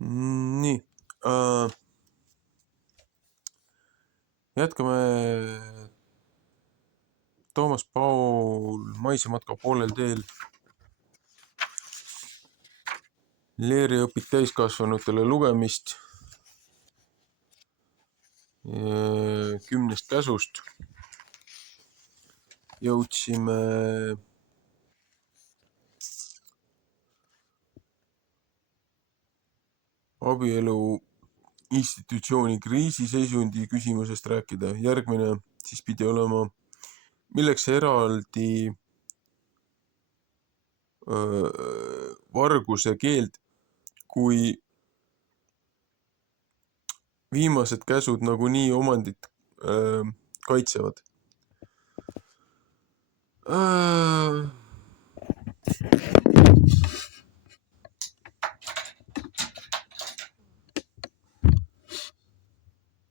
Nii, jätkame Toomas Paul maisematka poolel teel. Leeri õpib täiskasvanutele lugemist 10 käsust. Jõudsime abielu institutsiooni kriisiseisundi küsimusest rääkida. Järgmine siis pidi olema, milleks eraldi varguse keeld, kui viimased käsud nagunii omandit kaitsevad.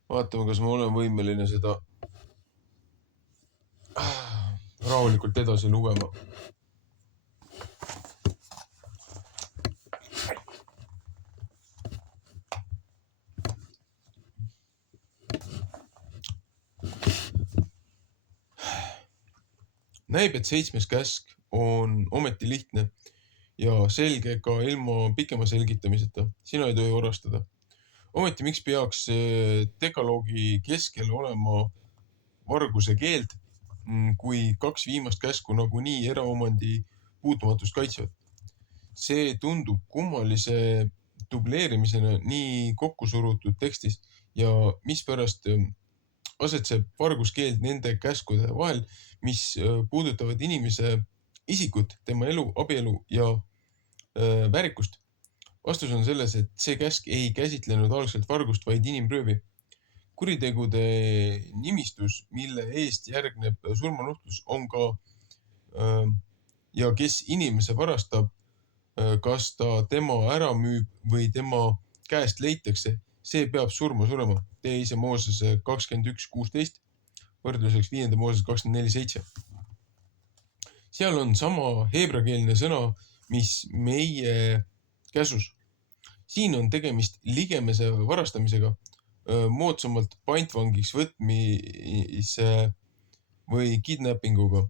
Vaatame, kas ma olen võimeline seda rahulikult edasi lugema. Näib, et 7. käsk on ometi lihtne ja selge ka ilma pikema selgitamiseta. Sina ei tohi orastada. Ometi miks peaks dekaloogi keskel olema varguse keeld, kui 2 viimast käsku nagunii eraomandi puutumatust kaitsevad? See tundub kummalise dubleerimisena nii kokkusurutud tekstis ja mispärast asetseb varguskeeld nende käskude vahel, mis puudutavad inimese isikut, tema elu, abielu ja väärikust. Vastus on selles, et see käsk ei käsitlenud algselt vargust, vaid inimröövi. Kuritegude nimistus, mille eest järgneb surmanuhtlus, on ka ja kes inimese varastab, kas ta tema ära müüb või tema käest leitakse, see peab surma. 2. Moosese 21.16, võrdluseks 5. Mooses 24.7. Seal on sama heebrakeelne sõna, mis meie käsus. Siin on tegemist ligemese varastamisega, moodsamalt pantvangiks võtmise või kidnappinguga.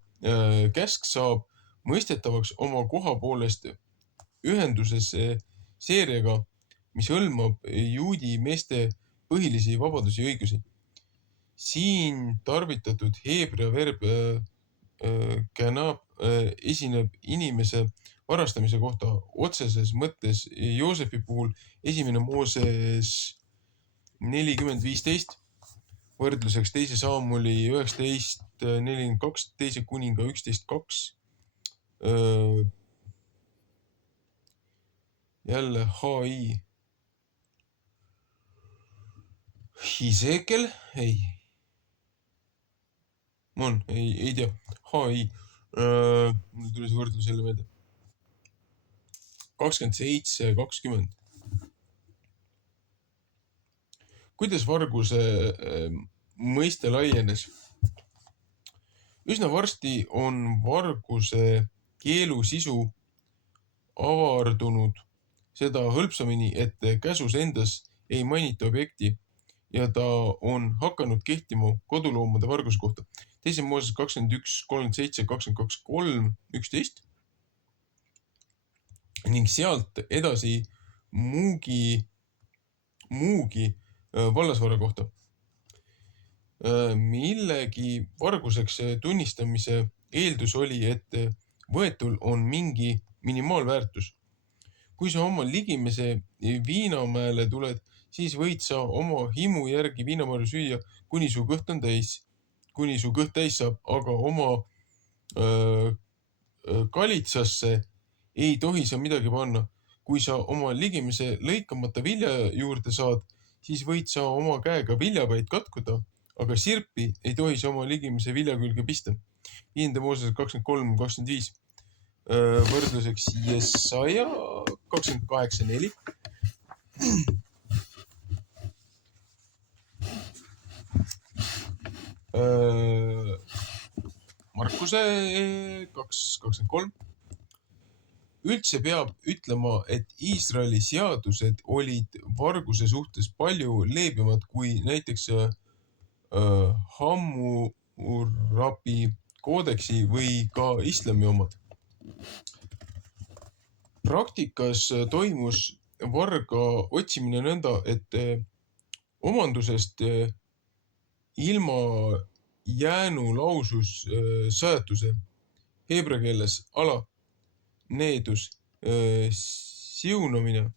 Käsk saab mõistetavaks oma koha poolest ühenduses seeriaga, mis hõlmab juudi meeste põhilisi vabadusi ja õigusi. Siin tarvitatud heebrea verb ganab esineb inimese varastamise kohta otseses mõttes Joosefi puhul 1. Mooses 40.15, võrdluseks 2. Saamuli 19.42, 2. kuninga 11.2, jälle HI. Hisekel? Ei tea. HI. Mul tuli see võrdlus jälle meelde. 27.20. Kuidas varguse mõiste laienes? Üsna varsti on varguse keelu sisu avardunud seda hõlpsamini, et käsus endas ei mainita objekti ja ta on hakanud kehtima koduloomade varguse kohta. 2. Mooses 21.37, 22.3, 11 ning sealt edasi muugi vallasvara kohta. Millegi varguseks tunnistamise eeldus oli, et võetul on mingi minimaalväärtus. Kui sa oma ligimese viinamäele tuled, siis võid sa oma himu järgi viinamarju süüa, kuni su kõht täis saab, aga oma kalitsasse ei tohi sa midagi panna. Kui sa oma ligimese lõikamata vilja juurde saad, siis võid sa oma käega viljapäid katkuda, aga sirpi ei tohi sa oma ligimese vilja külge pista. 5. Mooses 23.25. Võrdluseks Jesaja 28.4. Markuse 2.23. üldse peab ütlema, et Iisraeli seadused olid varguse suhtes palju leebemad kui näiteks Hammurabi koodeksi või ka islami omad. Praktikas toimus varga otsimine nõnda, et omandusest ilma jäänu lausus sajatuse heebrea keeles ala needus siunamine.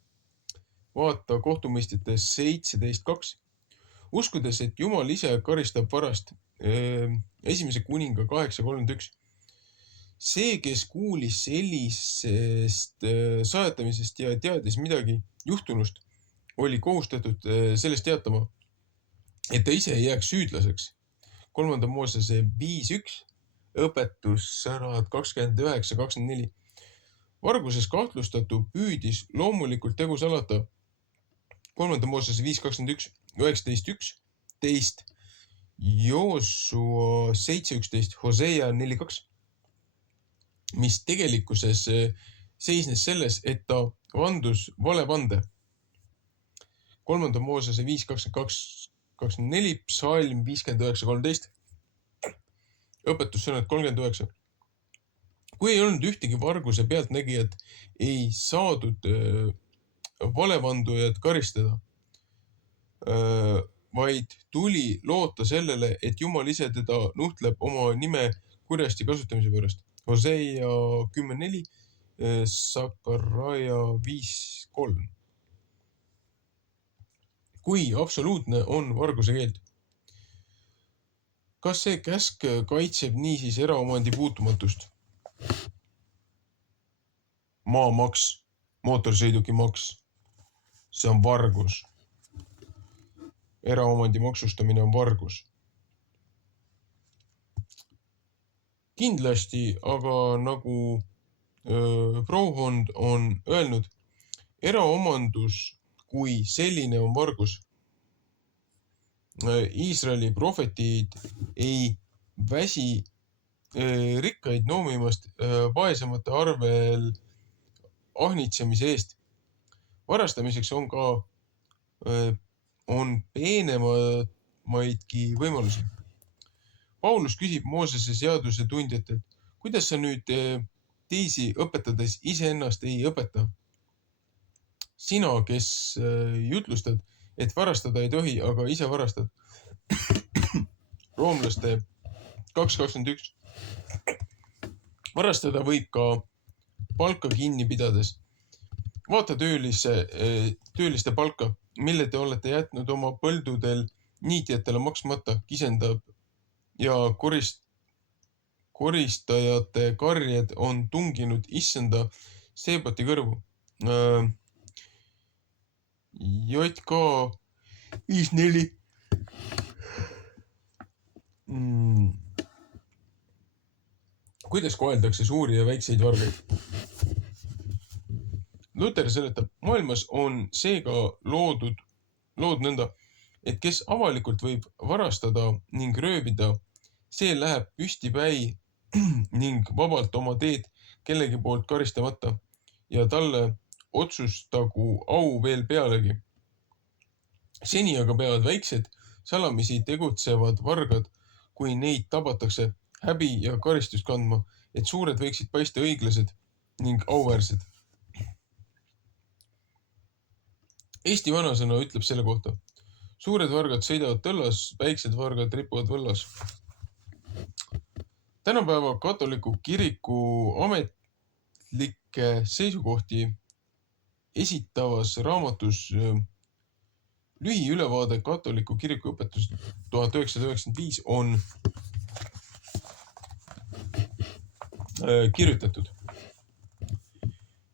Vaata kohtumõistjate 17.2. Uskudes, et Jumal ise karistab varast. Esimese kuninga 8.31. See, kes kuulis sellisest sajatamisest ja teadis midagi juhtunust, oli kohustatud sellest teatama, et ta ise ei jääks süüdlaseks. 3. Moosese 5.1, õpetussõnad 29.24. Varguses kahtlustatu püüdis loomulikult tegu salata. 3. Moosese 5.21, 19.1, teist, Joosua 7.11, Hosea 4.2, mis tegelikkuses seisnes selles, et ta vandus valevande. 3. Moosese 5.22-24, psalm 59.13, õpetussõnad 39. Kui ei olnud ühtegi varguse pealtnägijat, ei saadud valevandujat karistada, vaid tuli loota sellele, et Jumal ise teda nuhtleb oma nime kurjasti kasutamise pärast. Hosea 10.4, Sakaraja 5.3. Kui absoluutne on varguse keeld? Kas see käsk kaitseb niisiis eraomandi puutumatust? Maamaks, mootorsõidukimaks, see on vargus. Eraomandi maksustamine on vargus. Kindlasti, aga nagu Broughond on öelnud, eraomandus kui selline on vargus. Iisraeli prohvetid ei väsi rikkaid noomimast vaesemate arvel ahnitsemise eest. Varastamiseks on peenemaidki võimalusi. Paulus küsib Moosese seaduse tundjatelt, kuidas sa nüüd teisi õpetades iseennast ei õpeta? Sina, kes jutlustad, et varastada ei tohi, aga ise varastad. Roomlaste 2.21. Varastada võib ka palka kinni pidades. Vaata tööliste palka, mille te olete jätnud oma põldudel niitjatele maksmata, kisendab ja koristajate karjed on tunginud issanda Seebati kõrvu. JK 5.4. Kuidas koheldakse suuri ja väikseid vargaid? Luther seletab, maailmas on seega lood nõnda, et kes avalikult võib varastada ning röövida, see läheb püstipäi ning vabalt oma teed kellegi poolt karistamata ja talle otsustagu au veel pealegi. Seni aga peavad väiksed salamisi tegutsevad vargad, kui neid tabatakse, häbi ja karistust kandma, et suured võiksid paista õiglased ning auväärsed. Eesti vanasõna ütleb selle kohta. Suured vargad sõidavad tõllas, väiksed vargad ripuvad võllas. Tänapäeva katoliku kiriku ametlikke seisukohti esitavas raamatus lühiülevaade katoliku kiriku õpetusest 1995 on kirjutatud.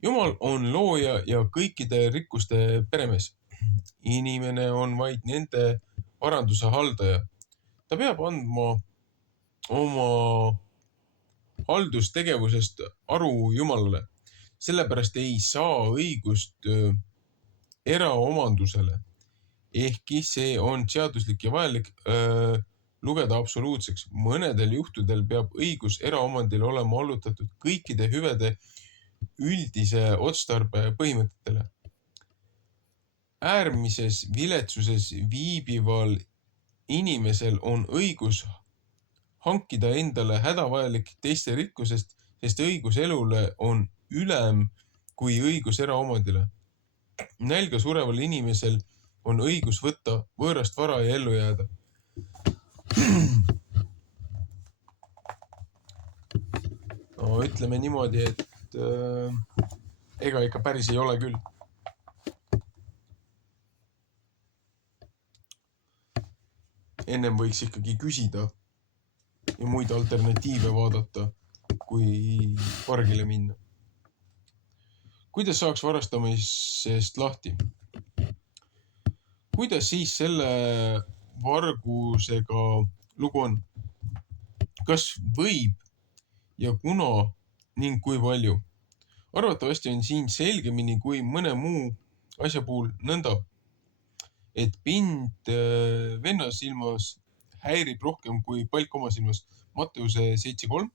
Jumal on looja ja kõikide rikkuste peremees. Inimene on vaid nende varanduse haldaja. Ta peab andma oma haldustegevusest aru Jumalale. Sellepärast ei saa õigust eraomandusele, ehkki see on seaduslik ja vajalik lugeda absoluutseks. Mõnedel juhtudel peab õigus eraomandile olema allutatud kõikide hüvede üldise otstarbe põhimõtetele. Äärmises viletsuses viibival inimesel on õigus hankida endale hädavajalik teiste rikkusest, sest õigus elule on ülem kui õigus eraomandile. Nälga sureval inimesel on õigus võtta võõrast vara ja ellu jääda. No, ütleme niimoodi, et ega ikka päris ei ole küll. Ennem võiks ikkagi küsida ja muid alternatiive vaadata, kui pargile minna. Kuidas saaks varastamisest lahti? Kuidas siis selle vargusega lugu on? Kas võib ja kuna ning kui palju? Arvatavasti on siin selgemini kui mõne muu asja puhul nõnda, et pind venna silmas häirib rohkem kui palk oma silmas. Matteuse 7.3.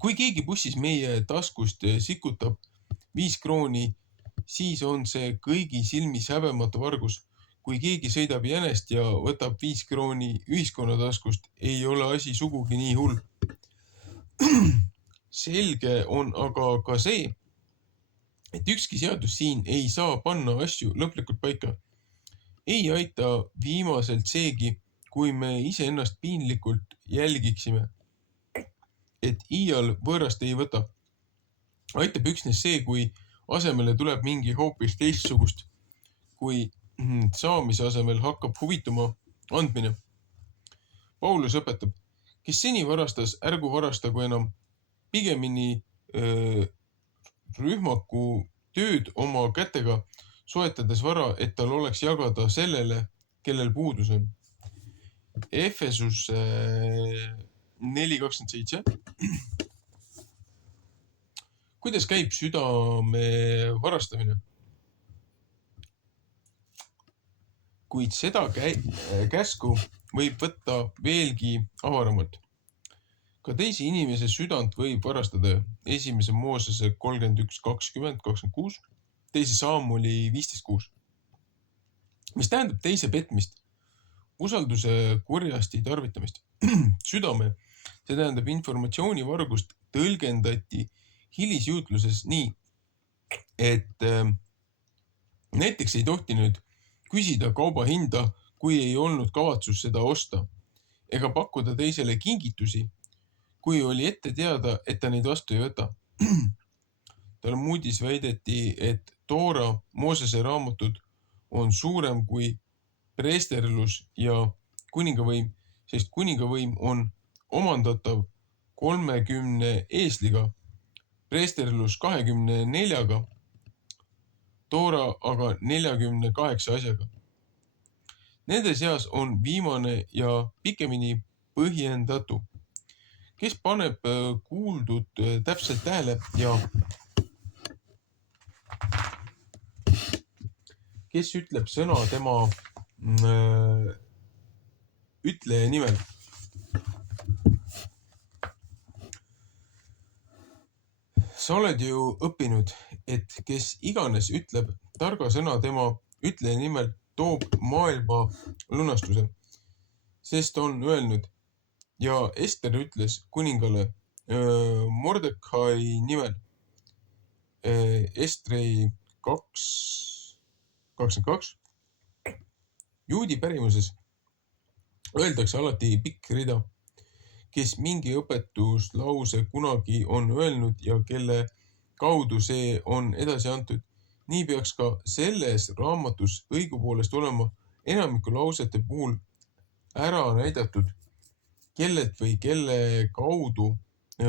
Kui keegi bussis meie taskust sikutab 5 krooni, siis on see kõigi silmis häbematu vargus. Kui keegi sõidab jänest ja võtab 5 krooni ühiskonna taskust, ei ole asi sugugi nii hull. Selge on aga ka see, et ükski seadus siin ei saa panna asju lõplikult paika. Ei aita viimaselt seegi, kui me iseennast piinlikult jälgiksime, et iial võõrast ei võta. Aitab üksnes see, kui asemele tuleb mingi hoopis teistsugust, kui saamise asemel hakkab huvituma andmine. Paulus õpetab, kes seni varastas, ärgu varastagu enam, pigemini rühmaku tööd oma kätega, soetades vara, et tal oleks jagada sellele, kellel puudus on. Efesus 4.27. Kuidas käib südame varastamine? Kuid seda käsku võib võtta veelgi avaramalt. Ka teisi inimese südant võib varastada. 1. Moosese 31.20-26, 2. Saamuli 15.6. Mis tähendab teise petmist, usalduse kurjasti tarvitamist. Südame, see tähendab informatsioonivargust, tõlgendati hilisjuutluses nii, et näiteks ei tohtinud küsida kauba hinda, kui ei olnud kavatsus seda osta, ega pakkuda teisele kingitusi, kui oli ette teada, et ta neid vastu ei võta. Talmudis väideti, et Toora, Moosese raamatud on suurem kui preesterlus ja kuningavõim, sest kuningavõim on omandatav 30 eesliga, preesterlus 24-ga, Toora aga 48 asjaga. Nende seas on viimane ja pikemini põhjendatu. Kes paneb kuuldud täpselt tähele ja kes ütleb sõna tema ütleja nimel? Sa oled ju õppinud, et kes iganes ütleb targa sõna tema ütleja nimel, toob maailma lunastuse, sest on öelnud, ja Ester ütles kuningale Mordekai nimel. Estrei 2.22. Juudi pärimuses öeldakse alati pikk rida, kes mingi õpetuslause kunagi on öelnud ja kelle kaudu see on edasi antud. Nii peaks ka selles raamatus õigupoolest olema enamiku lausete puhul ära näidatud, kellelt või kelle kaudu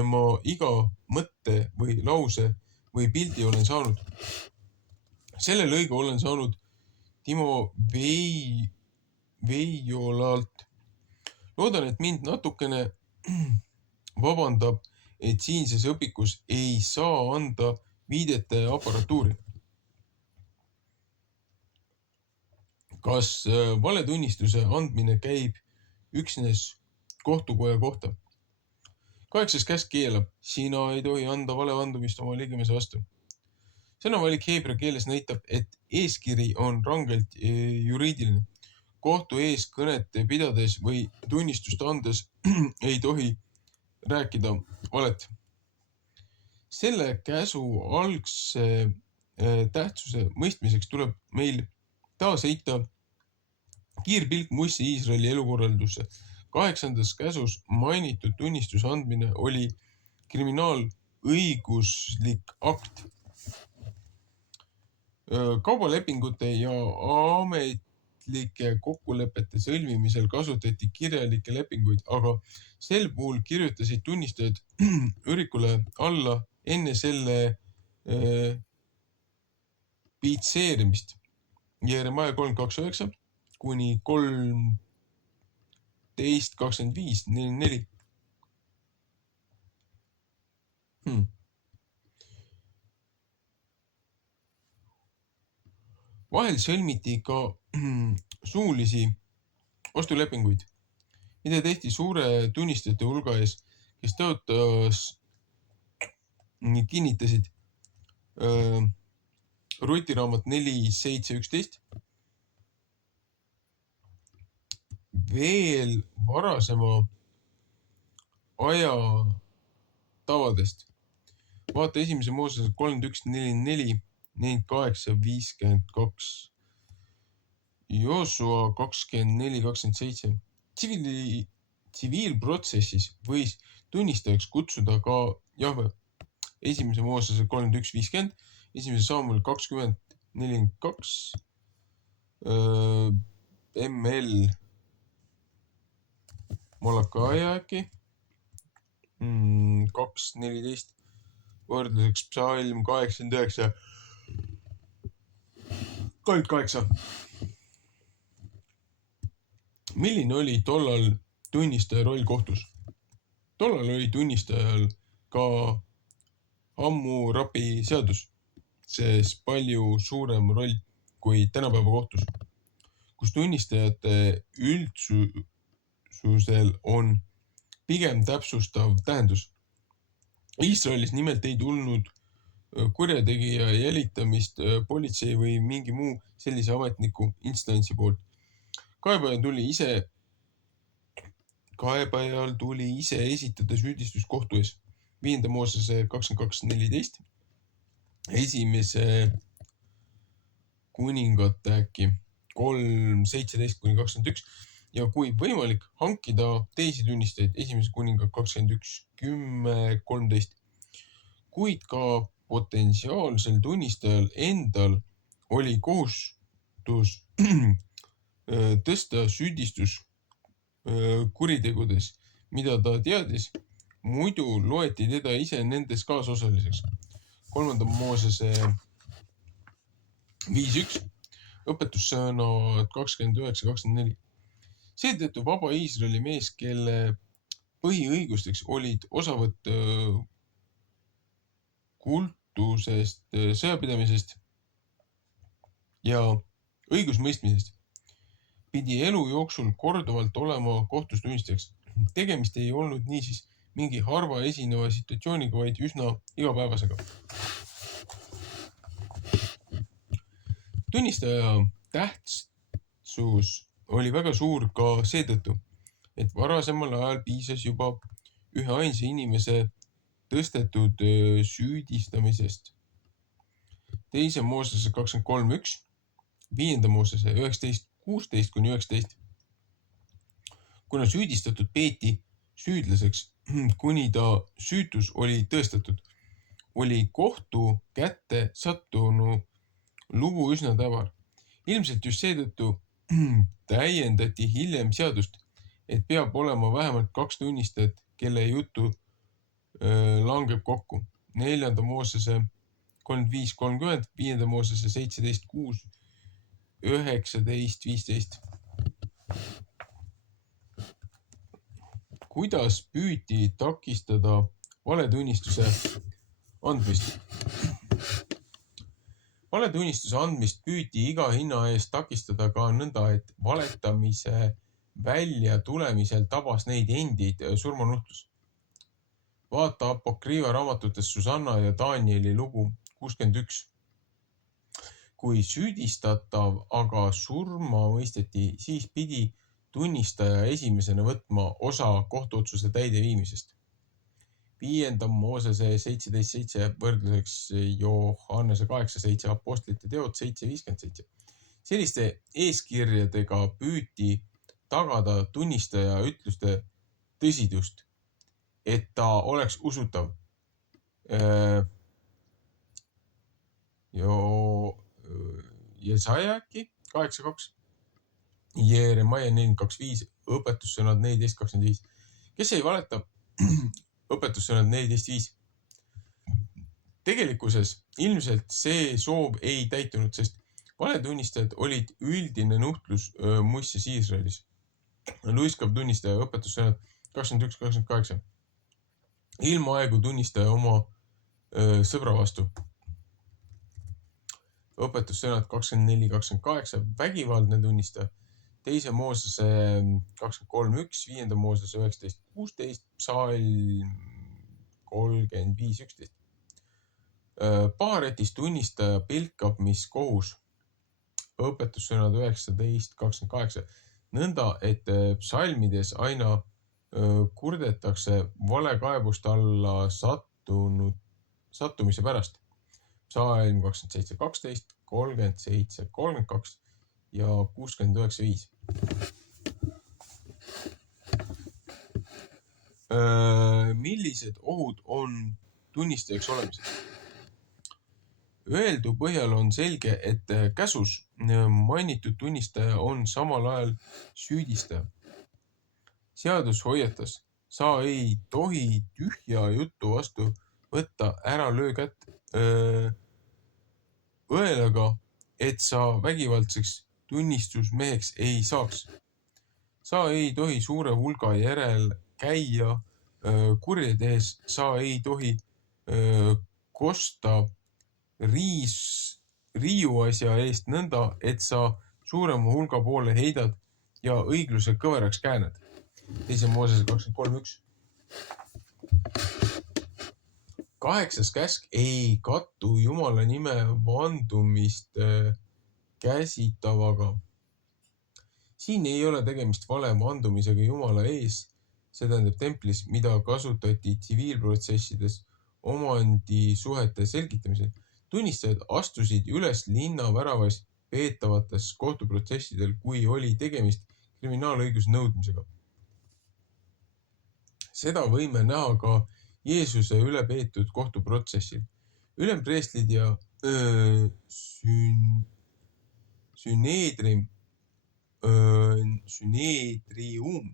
ma iga mõtte või lause või pildi olen saanud. Selle lõigu olen saanud Timo Veiolalt. Loodan, et mind natukene vabandab, et siinses õpikus ei saa anda viidete aparatuuri. Kas valetunnistuse andmine käib üksnes kohtukoja kohta? 8. käsk keelab, sina ei tohi anda valevandumist oma ligemese vastu. Sõnavalik heebrea keeles näitab, et eeskiri on rangelt juriidiline. Kohtu ees kõnet pidades või tunnistust andes ei tohi rääkida valet. Selle käsu algse tähtsuse mõistmiseks tuleb meil taas heita kiirpilk Mussi Iisraeli elukorraldusse. 8. käsus mainitud tunnistuse andmine oli kriminaalõiguslik akt. Kaubalepingute ja ametlike kokkulepete sõlmimisel kasutati kirjalikke lepinguid, aga sel puhul kirjutasid tunnistajad ürikule alla enne selle pitseerimist. Jeremaia 3.29 kuni 13.25.44. Vahel sõlmiti ka suulisi ostulepinguid, mida tehti suure tunnistajate hulga ees, kes tõotas kinnitasid Rutiraamat 4.7.11. Veel varasema aja tavadest. Vaata 1. Moosese 31.44, 48.52, Joosua 24.27. Tsiviilprotsessis võis tunnistajaks kutsuda ka Jahve. 1. Moosese 31.50, 1. Saamuel 20.42, ML Malakaia äkki, 2.14, võrdluseks psalm 89, 28. Milline oli tollal tunnistaja roll kohtus? Tollal oli tunnistajal ka Hammurapi seadus, sees palju suurem roll kui tänapäeva kohtus, kus tunnistajate üldsusel on pigem täpsustav tähendus. Iisraelis nimelt ei tulnud kurjategija jälitamist politsei või mingi muu sellise ametniku instantsi poolt. Kaebajal tuli ise esitada süüdistus kohtu ees. 5. Moosese 22.14, 1. Kuningate äkki 3.17-21 ja kui võimalik, hankida teisi tunnistajaid. 1. Kuningad 21.10.13. Kuid ka potentsiaalsel tunnistajal endal oli kohustus tõsta süüdistus kuritegudes, mida ta teadis, muidu loeti teda ise nendes kaasosaliseks. 3. Moosese 5.1, õpetussõnad 29.24. Seetõttu vaba Iisraeli mees, kelle põhiõigusteks olid osavõtt kultusest, sõjapidamisest ja õigusmõistmisest, pidi elu jooksul korduvalt olema kohtus tunnistajaks. Tegemist ei olnud niisiis mingi harva esineva situatsiooniga, vaid üsna igapäevasega. Tunnistaja tähtsus oli väga suur ka seetõttu, et varasemal ajal piisas juba ühe ainsa inimese tõstetud süüdistamisest. 2. Moosese 23.1, 5. Moosese 19.16-19. Kuna süüdistatud peeti süüdlaseks, kuni ta süütus oli tõestatud, oli kohtu kätte sattunu lugu üsna tävar. Ilmselt just seetõttu täiendati hiljem seadust, et peab olema vähemalt 2 tunnistajat, kelle jutu langeb kokku. 4. Moosese 35.30, 5. Moosese 17.6, 19.15. Kuidas püüti takistada valetunnistuse andmist? Valetunnistuse andmist püüti iga hinna eest takistada ka nõnda, et valetamise välja tulemisel tabas neid endid surmanuhtlus. Vaata Apokriiva raamatutes Susanna ja Danieli lugu 61. Kui süüdistatav aga surma mõisteti, siis pidi tunnistaja esimesena võtma osa kohtuotsuse täideviimisest. 5. Moosese 17.7 võrdluseks Johannese 8.7, Apostlite teod 7.57. Selliste eeskirjadega püüti tagada tunnistaja ütluste tõsidust, et ta oleks usutav. Jesaja äkki 8.2, Jeremaia 4.25, õpetussõnad 14.25. Kes ei valeta? Õpetussõnad 14.5. Tegelikkuses ilmselt see soov ei täitunud, sest valetunnistajad olid üldine nuhtlus muistes Iisraelis. Luiskav tunnistaja, õpetussõnad 21.28. Ilmaaegu tunnistaja oma sõbra vastu. Õpetussõnad 24.28. Vägivaldne tunnistaja. 2. Moosese 23.1, 5. Moosese 19.16, Psalm 35.11. Paharetis tunnistaja pilkab, mis kohus. Õpetussõnad 19.28. Nõnda, et psalmides aina kurdetakse valekaebuste alla sattumise pärast. Psalm 27.12, 37.32 ja 69.5. Millised ohud on tunnistajaks olemiseks? Öeldu põhjal on selge, et käsus mainitud tunnistaja on samal ajal süüdistaja. Seadus hoiatas, sa ei tohi tühja jutu vastu võtta, ära löö kätt õelaga, et sa vägivaldseks tunnistusmeheks ei saaks. Sa ei tohi suure hulga järel käia kurje tehes, sa ei tohi kosta riiuasja eest nõnda, et sa suurema hulga poole heidad ja õigluse kõveraks kääned. 2. Moosese 23.1. 8. käsk ei kattu Jumala nime vandumist käsitavaga. Siin ei ole tegemist vale vandumisega Jumala ees, see tähendab templis, mida kasutati tsiviilprotsessides omandisuhete selgitamisel. Tunnistajad astusid üles linna väravas peetavates kohtuprotsessidel, kui oli tegemist kriminaalõiguse nõudmisega. Seda võime näha ka Jeesuse üle peetud kohtuprotsessil. Ülempreeslid ja Süneedrium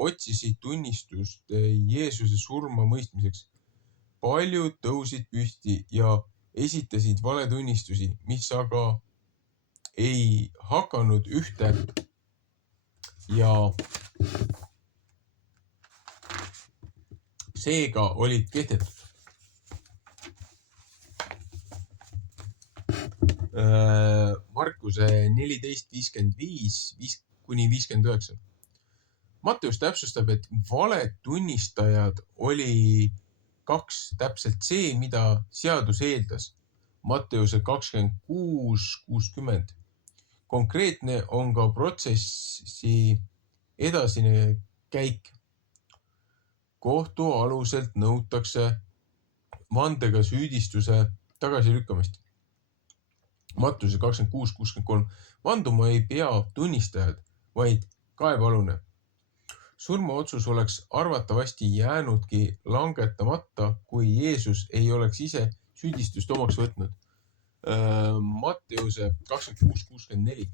otsisid tunnistust Jeesuse surma mõistmiseks. Paljud tõusid püsti ja esitasid valetunnistusi, mis aga ei hakanud ühte ja seega olid kehtetud. Markuse 14.55-59. Matteus täpsustab, et valed tunnistajad oli 2 täpselt see, mida seadus eeldas. Matteuse 26.60. Konkreetne on ka protsessi edasine käik. Kohtu aluselt nõutakse vandega süüdistuse tagasilükkamist. Mattuse 26.63. Vanduma ei pea tunnistajad, vaid kaebealune. Surmaotsus oleks arvatavasti jäänudki langetamata, kui Jeesus ei oleks ise süüdistust omaks võtnud. Matteuse 26.64.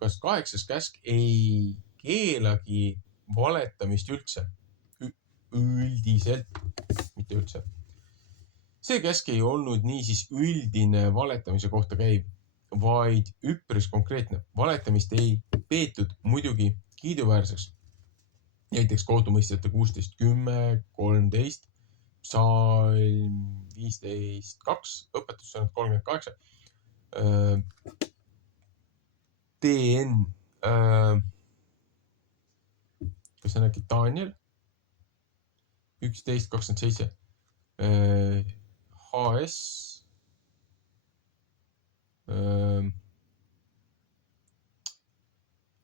Kas 8. käsk ei keelagi valetamist üldse? Üldiselt, mitte üldse. See käsk ei olnud niisiis üldine valetamise kohta käiv, vaid üpris konkreetne. Valetamist ei peetud muidugi kiiduväärseks. Näiteks kohtumõistjate 16.10, 13, Psalm 15.2, õpetussõnad 38, TN, kas on äkki Daniel? 11.27 HS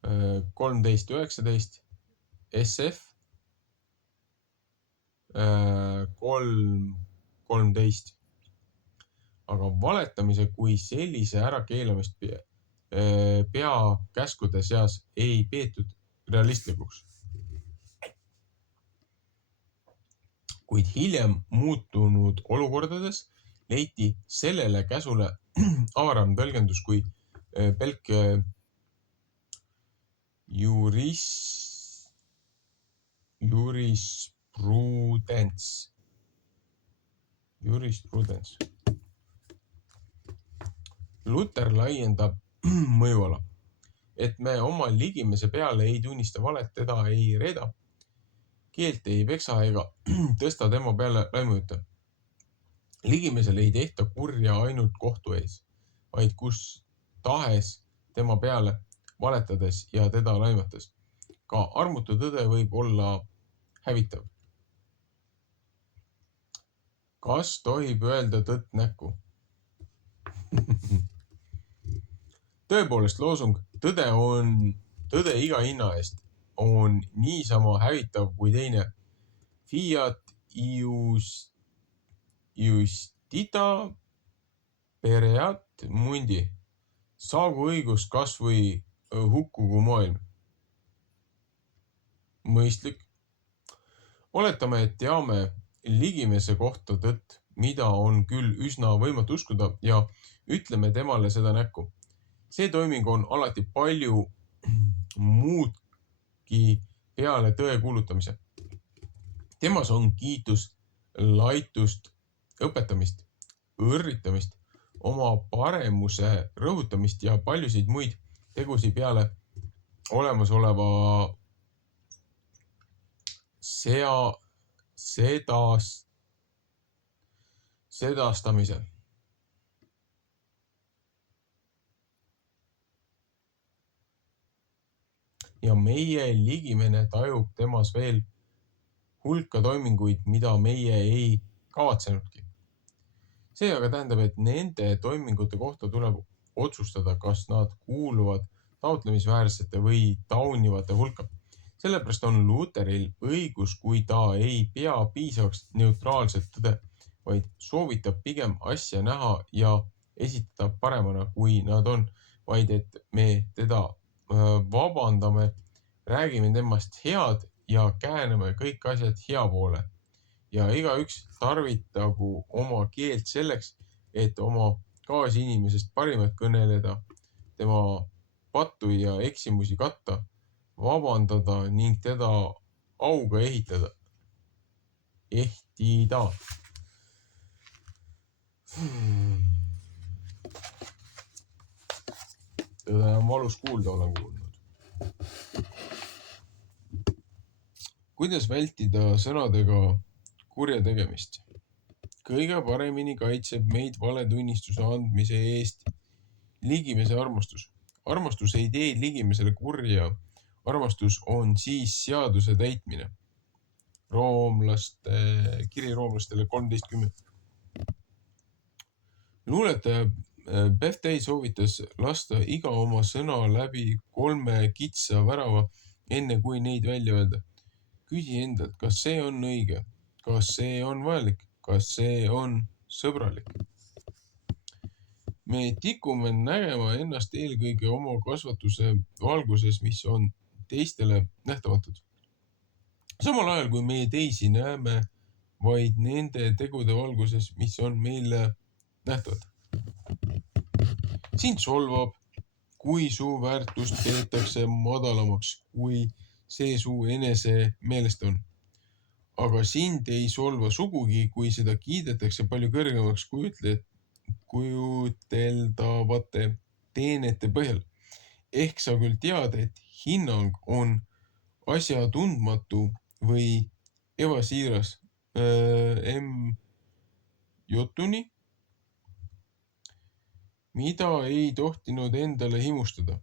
13.19 SF 3.13. Aga valetamise kui sellise ärakeelamist peakäskude seas ei peetud realistlikuks. Kuid hiljem muutunud olukordades leiti sellele käsule avaram tõlgendus kui pelk jurisprudence. Luther laiendab mõjuala, et me oma ligimese peale ei tunnista valet, teda ei reeda, keelt ei peksa ega tõsta tema peale laimujutte. Ligimesel ei tehta kurja ainult kohtu ees, vaid kus tahes tema peale valetades ja teda laimates. Ka armutu tõde võib olla hävitav. Kas tohib öelda tõtt näkku? Tõepoolest loosung tõde on tõde iga hinna eest on niisama hävitav kui teine. Fiat justita pereat mundi. Saagu õigus kas või hukkugu maailm. Mõistlik. Oletame, et teame ligimese kohta tõtt, mida on küll üsna võimatu uskuda ja ütleme temale seda näkku. See toiming on alati palju muudki peale tõe kuulutamise. Temas on kiitus, laitust, õpetamist, õrritamist, oma paremuse rõhutamist ja paljusid muid tegusi peale olemasoleva sedastamise. Ja meie ligimene tajub temas veel hulka toiminguid, mida meie ei kavatsenudki. See aga tähendab, et nende toimingute kohta tuleb otsustada, kas nad kuuluvad taotlemisväärsete või taunivate hulka. Sellepärast on Lutheril õigus, kui ta ei pea piisavaks neutraalset tõde, vaid soovitab pigem asja näha ja esitada paremana, kui nad on, vaid et me teda vabandame, räägime temast head ja kääname kõik asjad hea poole. Ja igaüks tarvitagu oma keelt selleks, et oma kaasinimesest parimat kõneleda, tema pattu ja eksimusi katta, vabandada ning teda auga ehtida. Tõde on valus kuulda, olen kuulnud. Kuidas vältida sõnadega kurja tegemist? Kõige paremini kaitseb meid valetunnistuse andmise eest ligimese armastus. Armastus ei tee ligimesele kurja. Armastus on siis seaduse täitmine. Kiri roomlastele 13.10. Luuletaja Beftei soovitas lasta iga oma sõna läbi 3 kitsa värava, enne kui neid välja öelda. Küsi endalt, kas see on õige, kas see on vajalik, kas see on sõbralik. Me tikume nägema ennast eelkõige oma kasvatuse valguses, mis on teistele nähtamatud. Samal ajal, kui meie teisi näeme vaid nende tegude valguses, mis on meile nähtavad. Sind solvab, kui su väärtust peetakse madalamaks, kui see su enese meelest on. Aga sind ei solva sugugi, kui seda kiidetakse palju kõrgemaks kujuteldavate teenete põhjal. Ehk sa küll tead, et hinnang on asjatundmatu või ebasiiras jotuni, mida ei tohtinud endale himustada.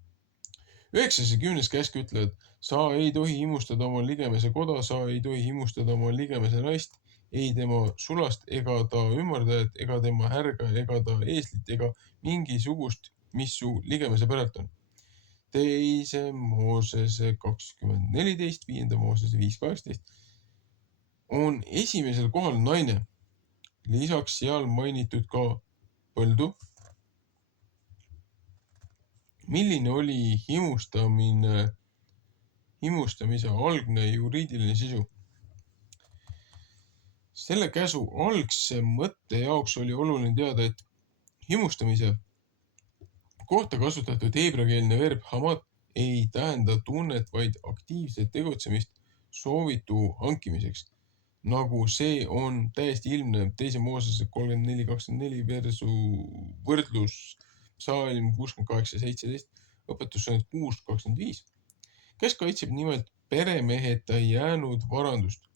910. käsk ütleb, sa ei tohi himustada oma ligemese koda, sa ei tohi himustada oma ligemese naist, ei tema sulast ega ta ümardajat ega tema härga ega ta eeslit ega mingisugust, mis su ligemese perelt on. Teise Moosese 20:14, 5. Moosese 5:18 on esimesel kohal naine. Lisaks seal mainitud ka põldu. Milline oli himustamise algne juriidiline sisu? Selle käsu algse mõtte jaoks oli oluline teada, et himustamise kohta kasutatud heebreakeelne verb hamat ei tähenda tunnet, vaid aktiivset tegutsemist soovitu hankimiseks. Nagu see on täiesti ilmne 2. Moosese 34:24 versu võrdlus Psalm 68:17, õpetussõnad 6:25, kes kaitseb nimelt peremeheta jäänud varandust.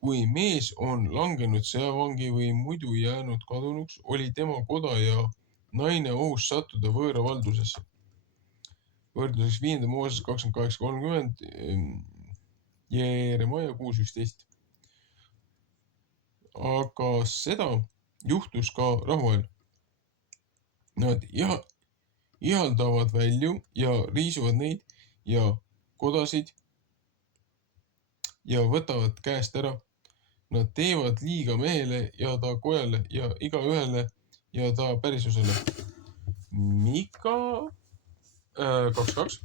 Kui mees on langenud sõjavangi või muidu jäänud kadunuks, oli tema koda ja naine ohus sattuda võõra valdusesse. Võrdluseks 5. Mooses 28:30, Jeremaia 6:11. Aga seda juhtus ka rahuajal. Nad ihaldavad välju ja riisuvad neid ja kodasid ja võtavad käest ära. Nad teevad liiga mehele ja ta kojale ja igaühele ja ta pärisusele. Mika 2:2.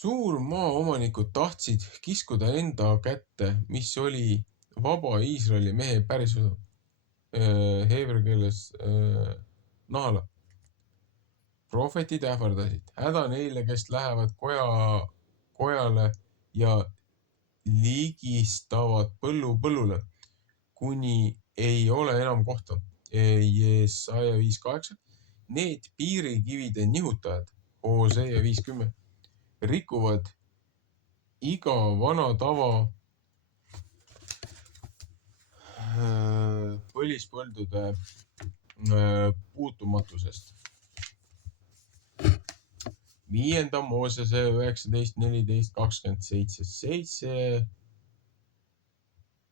Suurmaaomanikud tahtsid kiskuda enda kätte, mis oli vaba Iisraeli mehe pärisuse, heebrea keeles nahla. Prohvetid ähvardasid, häda neile, kes lähevad kojale ja ligistavad põllule, kuni ei ole enam kohta. Jesaja 5:8. Need piirikivide nihutajad, Hosea 5:10, rikuvad iga vana tava põlispõldude puutumatusest. 5. Moosese 19:14-27.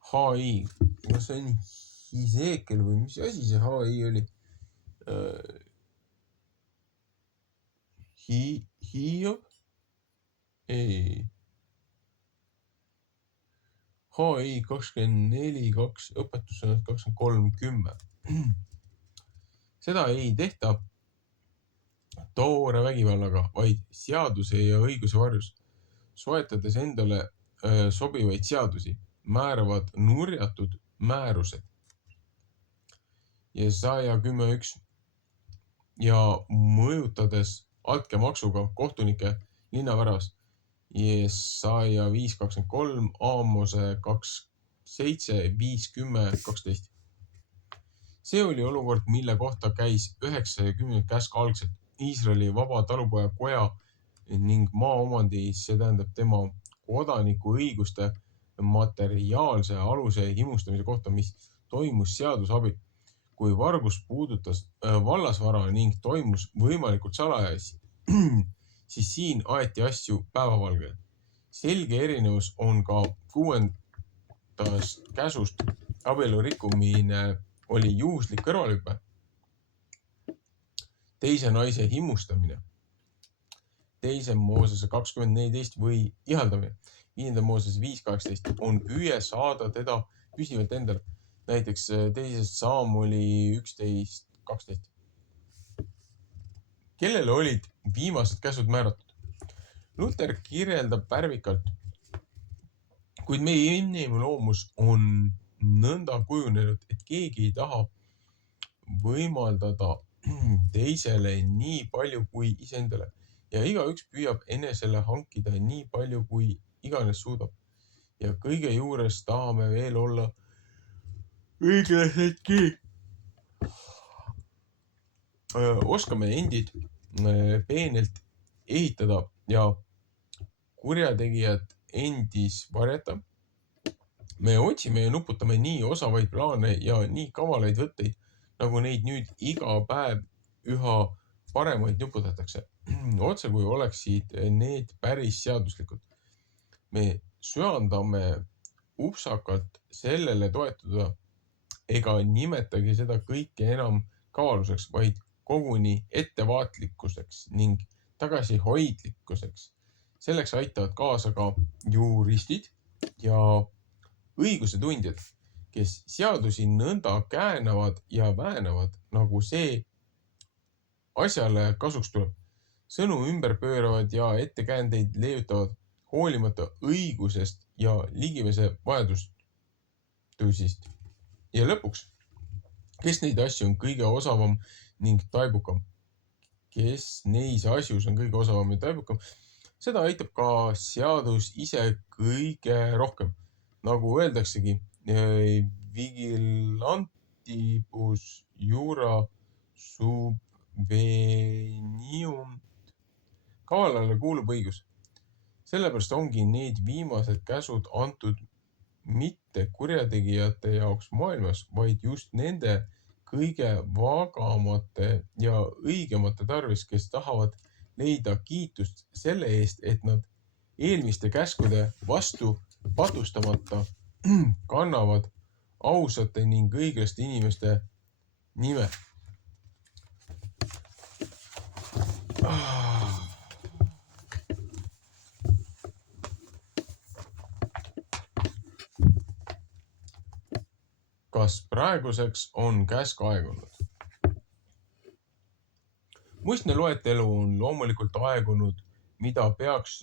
HI. Kas see on Hiseekel või mis asi see HI oli? Hiob? Ei. HI 24:2, õpetussõnad 23:10. Seda ei tehta toore vägivallaga, vaid seaduse ja õiguse varjus. Soetades endale sobivaid seadusi, määravad nurjatud määrused. Jesaja 10:1 ja mõjutades altkäemaksuga kohtunike linnaväravas. Jesaja 5:23, Aamose 2:7, 5:10-12. See oli olukord, mille kohta käis 90 käsk algselt. Iisraeli vaba talupoja koja ning maaomandi, see tähendab tema kodaniku õiguste materiaalse aluse himustamise kohta, mis toimus seaduse abil. Kui vargus puudutas vallasvara ning toimus võimalikult salajas, siis siin aeti asju päevavalgele. Selge erinevus on ka 6. käsust. Abielu rikkumine oli juhuslik kõrvalhüpe. Teise naise himustamine. 2. Moosese 20:14 või ihaldamine. 5. Moosese 5:18 on püüe saada teda püsivalt endale. Näiteks 2. Saamuli 11:12. Kellele olid viimased käsud määratud? Luther kirjeldab värvikalt, kuid meie inimloomus on nõnda kujunenud, et keegi ei taha võimaldada teisele nii palju kui iseendale ja igaüks püüab enesele hankida nii palju kui iganes suudab. Ja kõige juures tahame veel olla õiglasedki. Oskame endid peenelt ehitada ja kurjategijad endis varjata. Me otsime ja nuputame nii osavaid plaane ja nii kavalaid võtteid, nagu neid nüüd iga päev üha paremaid nuputatakse. Otse kui oleksid need päris seaduslikud. Me söandame upsakalt sellele toetuda ega nimetagi seda kõike enam kavaluseks, vaid koguni ettevaatlikkuseks ning tagasihoidlikkuseks. Selleks aitavad kaasa ka juristid ja õigusetundjad, kes seadusi nõnda käänavad ja väänavad, nagu see asjale kasuks tuleb. Sõnu ümber pööravad ja ettekäändeid leiutavad hoolimata õigusest ja ligivese vajadustusist. Ja lõpuks, kes neid asju on kõige osavam ning taibukam? Kes neis asjus on kõige osavam ja taibukam? Seda aitab ka seadus ise kõige rohkem. Nagu öeldaksegi, vigilantibus jura subvenium. Kavalale kuulub õigus. Sellepärast ongi need viimased käsud antud mitte kurjategijate jaoks maailmas, vaid just nende kõige vagamate ja õigemate tarvis, kes tahavad leida kiitust selle eest, et nad eelmiste käskude vastu patustamata kannavad ausate ning õiglaste inimeste nime. Kas praeguseks on käsk aegunud? Muistne loetelu on loomulikult aegunud, mida peaks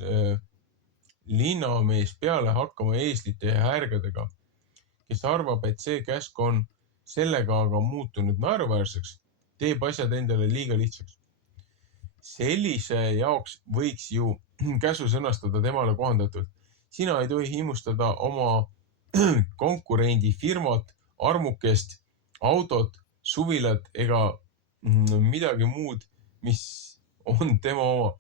linnamees peale hakkama eeslite ja härgadega, kes arvab, et see käsk on sellega aga muutunud naeruväärseks, teeb asjad endale liiga lihtsaks. Sellise jaoks võiks ju käsu sõnastada temale kohandatult. Sina ei tohi himustada oma konkurendi firmat, armukest, autot, suvilat ega midagi muud, mis on tema oma.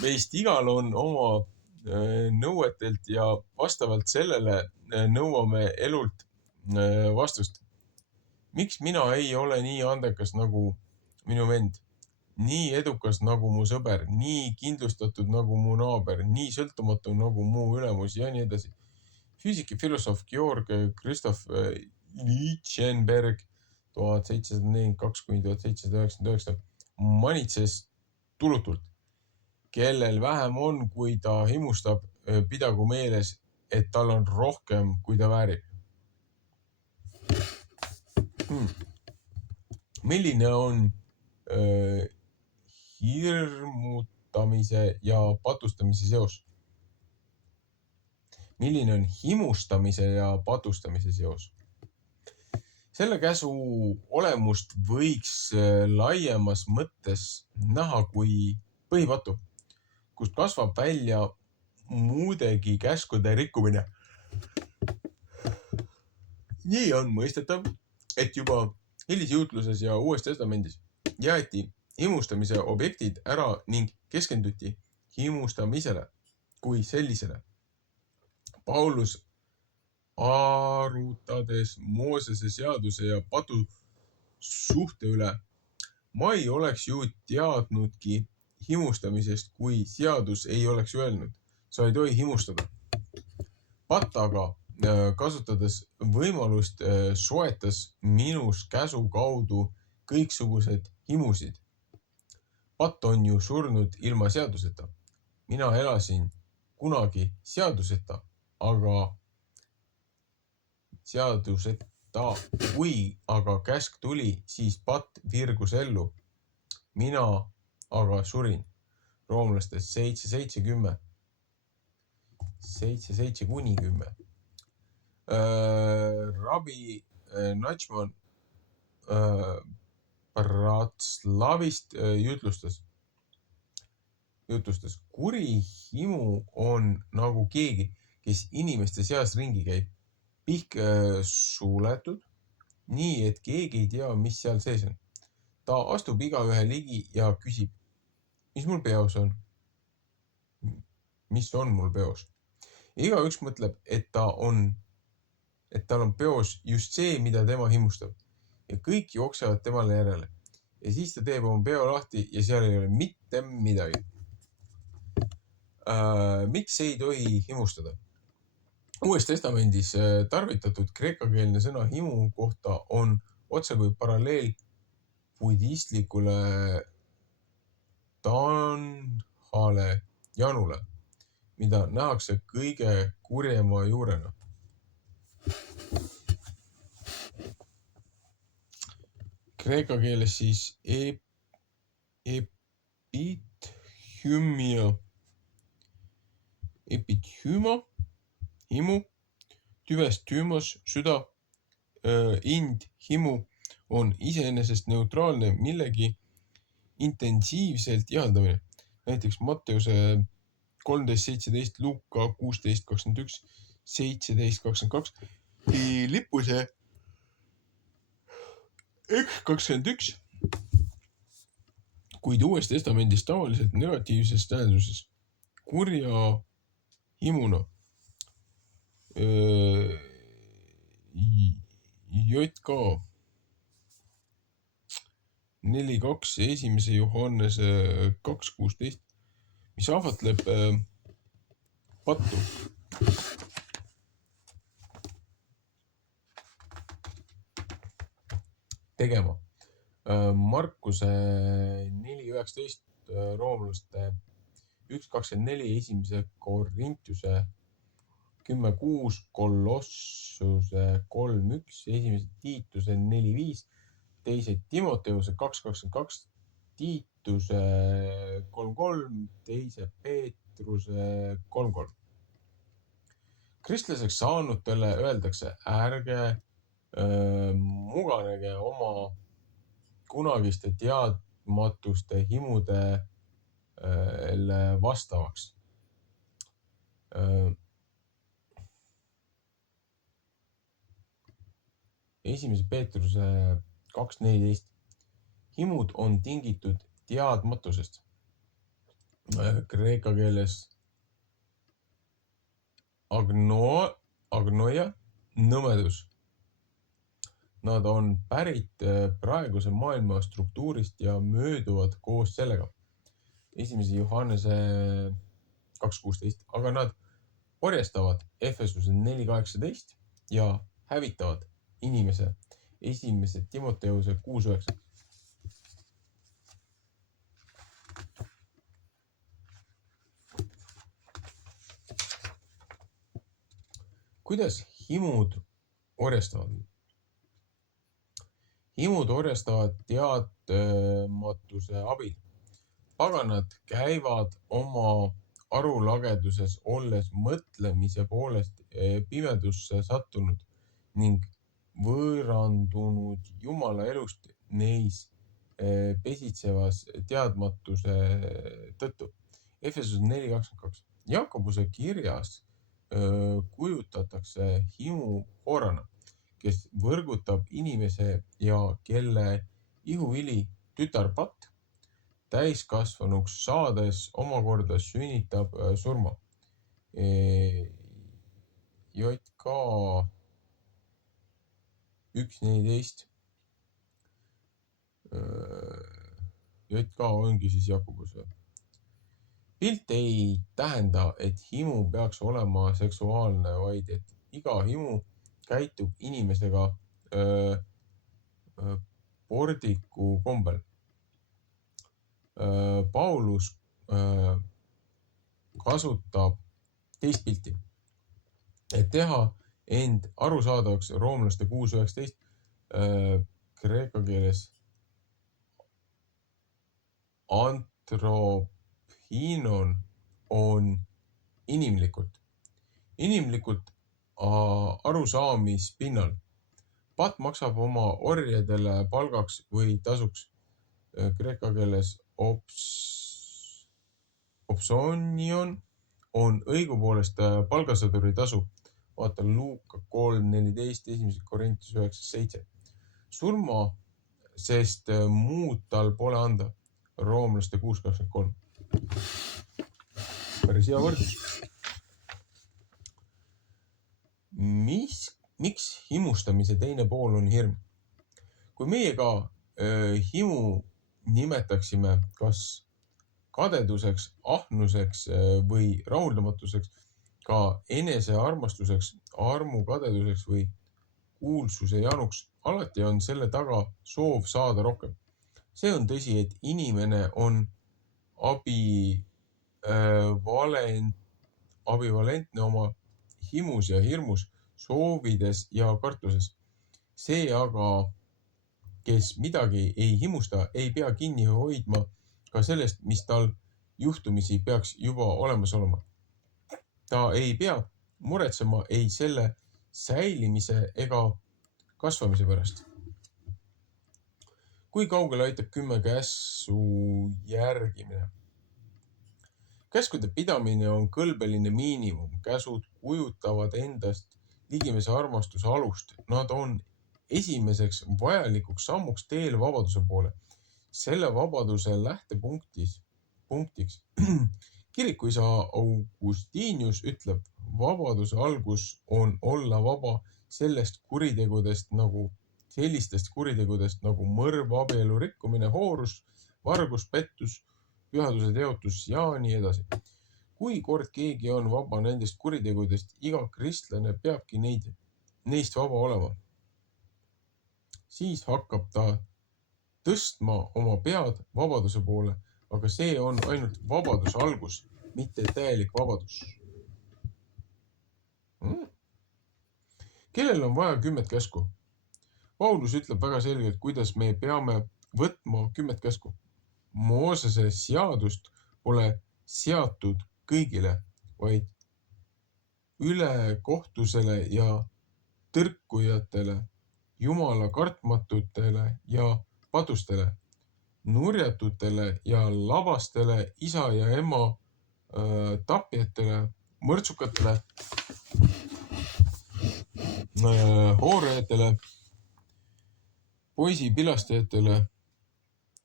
Meist igal on oma nõuetelt ja vastavalt sellele nõuame elult vastust. Miks mina ei ole nii andekas nagu minu vend, nii edukas nagu mu sõber, nii kindlustatud nagu mu naaber, nii sõltumatu nagu mu ülemus ja nii edasi. Füüsik ja filosoof Georg Christoph Lichtenberg 1742–1799 manitses tulutult. Kellel vähem on, kui ta himustab, pidagu meeles, et tal on rohkem, kui ta väärib. Milline on hirmutamise ja patustamise seos? Milline on himustamise ja patustamise seos? Selle käsu olemust võiks laiemas mõttes näha kui põhipatu, kust kasvab välja muudegi käskude rikkumine. Nii on mõistetav, et juba hilisjuutluses ja Uues Testamendis jäeti himustamise objektid ära ning keskenduti himustamisele kui sellisele. Paulus arutades Moosese seaduse ja patu suhte üle, ma ei oleks ju teadnudki himustamisest, kui seadus ei oleks öelnud, sa ei tohi himustada. Pat aga kasutades võimalust soetas minus käsu kaudu kõiksugused himusid. Pat on ju surnud ilma seaduseta. Mina elasin kunagi seaduseta, aga kui aga käsk tuli, siis Pat virgus ellu. Mina aga surin. Roomlastes 7:7-10. 7:7-10. Rabi Nachman Bratslavist jutlustas. Kuri himu on nagu keegi, kes inimeste seas ringi käib. Pihk suletud, nii et keegi ei tea, mis seal sees on. Ta astub igaühe ligi ja küsib, mis mul peos on? Mis on mul peos? Igaüks mõtleb, et tal on peos just see, mida tema himustab. ja kõik jooksevad temale järele. Ja siis ta teeb oma peo lahti ja seal ei ole mitte midagi. Miks ei tohi himustada? Uues testamendis tarvitatud kreekakeelne sõna himu kohta on otse kui paralleel budistlikule tanhale janule, mida nähakse kõige kurjema juurena. Kreeka keeles siis epithymia, himu, tüvest thymos, süda, ind, himu on iseenesest neutraalne millegi intensiivselt ihaldamine. Näiteks Matteuse 13.17, Luuka 16.21, 17.22, Filippuse 1.21, kuid Uues testamendis tavaliselt negatiivses tähenduses. Kurja himuna. JK 4.2, 1. Johannese 2.16, mis ahvatleb pattu. Tegema. Markuse 4.19, roomlaste 1.24, 1. Korintuse 10.6, Kolossuse 3.1, 1. Tiituse 4.5, 2. Timoteuse 2.22, Tiituse 3.3, 2. Peetruse 3.3. Kristlaseks saanutele öeldakse, ärge muganege oma kunagiste teadmatuste himudele vastavaks. 1. Peetruse 2.14. Himud on tingitud teadmatusest. Kreeka keeles agnoia, nõmedus. Nad on pärit praeguse maailma struktuurist ja mööduvad koos sellega. 1. Johannese 2.16, aga nad orjastavad Efesuse 4.18 ja hävitavad inimese 1. Timoteuse 6.9. Kuidas himud orjastavad? Himud orjastavad teadmatuse abil. Paganad käivad oma arulageduses olles mõtlemise poolest pimedusse sattunud ning võõrandunud Jumala elust neis pesitsevas teadmatuse tõttu. Efesus 4.22. Jakobuse kirjas kujutatakse himu hoorana, kes võrgutab inimese ja kelle ihuvili tütarpatt täiskasvanuks saades omakorda sünnitab surma. JK 1.14. JK ongi siis Jakobus. Pilt ei tähenda, et himu peaks olema seksuaalne, vaid et iga himu käitub inimesega pordiku kombel. Paulus kasutab teist pilti, et teha end arusaadavaks roomlaste 6.19 kreeka keeles anthropinon on inimlikult arusaamispinnal. Pat maksab oma orjedele palgaks või tasuks. Kreeka keeles opsonion on õigupoolest palgasõduri tasu. Vaata Luuka 3.14, 1. Korintuse 9.7. Surma, sest muud tal pole anda. Roomlaste 6.23. Päris hea võrdlus. Miks himustamise teine pool on hirm? Kui meie ka himu nimetaksime kas kadeduseks, ahnuseks või rahuldamatuseks, ka enesearmastuseks, armukadeduseks või kuulsuse januks, alati on selle taga soov saada rohkem. See on tõsi, et inimene on abivalentne oma himus ja hirmus, soovides ja kartuses. See aga, kes midagi ei himusta, ei pea kinni hoidma ka sellest, mis tal juhtumisi peaks juba olemas olema. Ta ei pea muretsema ei selle säilimise ega kasvamise pärast. Kui kaugele aitab 10 käsu järgimine? Käskude pidamine on kõlbeline miinimum. Käsud kujutavad endast ligimese armastuse alust. Nad on esimeseks vajalikuks sammuks teel vabaduse poole. Selle vabaduse lähtepunktiks kirikuisa Augustinius ütleb, vabaduse algus on olla vaba sellistest kuritegudest nagu mõrv, abielu rikkumine, hoorus, vargus, pettus, pühaduse teotus ja nii edasi. Kui kord keegi on vaba nendest kuritegudest, iga kristlane peabki neist vaba olema. Siis hakkab ta tõstma oma pead vabaduse poole, aga see on ainult vabaduse algus, mitte täielik vabadus. Kellel on vaja 10 käsku? Paulus ütleb väga selgelt, kuidas me peame võtma 10 käsku. Moosese seadust pole seatud kõigile, vaid ülekohtusele ja tõrkujatele, Jumala kartmatutele ja patustele, nurjatutele ja labastele, isa ja ema tapjatele, mõrtsukatele, hoorajatele, poisi pilastajatele,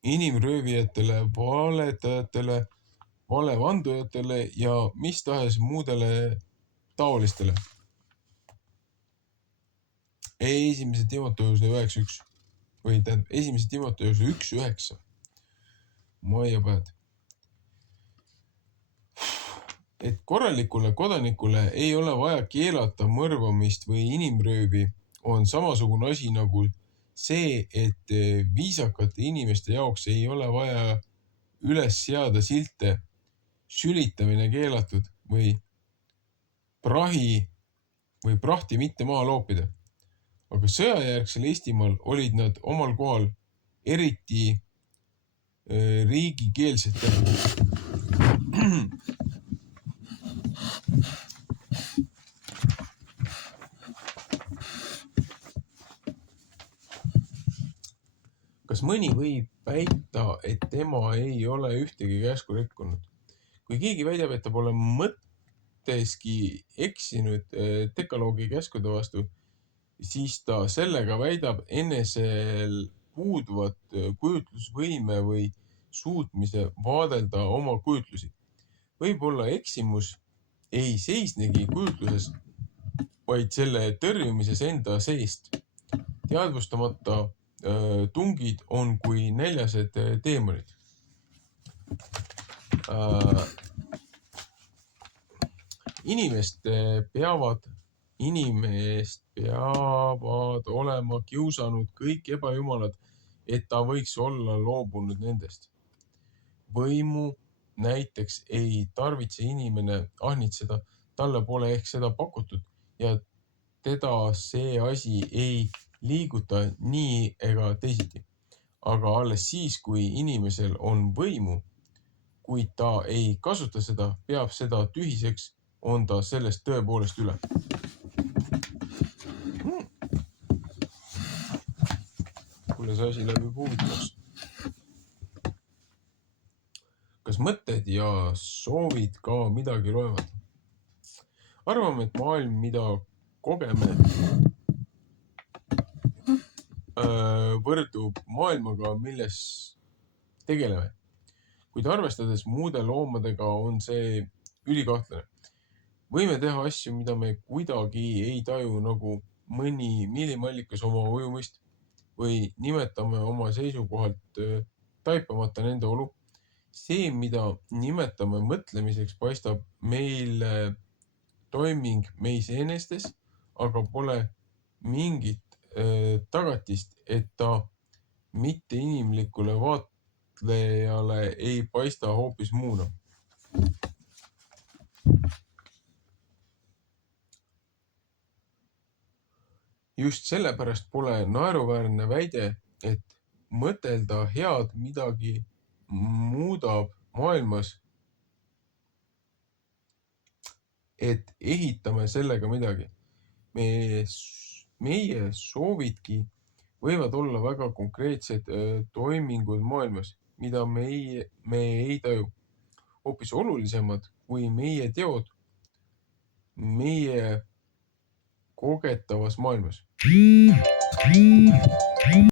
inimröövijatele, valetajatele, valevandujatele ja mis tahes muudele taolistele. Esimese Timoteuse 9.1 või tähendab esimese Timoteuse 1.9. Maiapäevad. Et korralikule kodanikule ei ole vaja keelata mõrvamist või inimröövi, on samasugune asi nagu see, et viisakate inimeste jaoks ei ole vaja üles seada silte sülitamine keelatud või prahti mitte maha loopida. Aga sõjajärgsel Eestimaal olid nad omal kohal, eriti riigikeelsetel. Kas mõni võib väita, et tema ei ole ühtegi käsku rikkunud? Kui keegi väidab, et ta pole mõtteski eksinud dekaloogi käskude vastu, siis ta sellega väidab enesel puuduvat kujutlusvõime või suutmise vaadelda oma kujutlusi. Võib-olla eksimus ei seisnegi kujutluses, vaid selle tõrjumises enda seest. Teadvustamata tungid on kui näljased teemonid. Inimest peavad olema kiusanud kõik ebajumalad, et ta võiks olla loobunud nendest. Võimu näiteks ei tarvitse inimene ahnitseda, talle pole ehk seda pakutud ja teda see asi ei liiguta nii ega teisiti. Aga alles siis, kui inimesel on võimu, kuid ta ei kasuta seda, peab seda tühiseks, on ta sellest tõepoolest üle. Kuule, see asi läbi huvitavaks. Kas mõtted ja soovid ka midagi loevad? Arvame, et maailm, mida kogeme, võrdub maailmaga, milles tegeleme. Kuid arvestades muude loomadega on see ülikahtlane. Võime teha asju, mida me kuidagi ei taju, nagu mõni millimallikas oma ujumist, või nimetame oma seisukohalt taipamata nende olu. See, mida nimetame mõtlemiseks, paistab meile toiming meis enestes, aga pole mingit tagatist, et ta mitteinimlikule vaatlejale ei paista hoopis muuna. Just sellepärast pole naeruväärne väide, et mõtelda head midagi muudab maailmas, et ehitame sellega midagi. Meie soovidki võivad olla väga konkreetsed toimingud maailmas, mida me ei taju. Hoopis olulisemad kui meie teod meie kogetavas maailmas.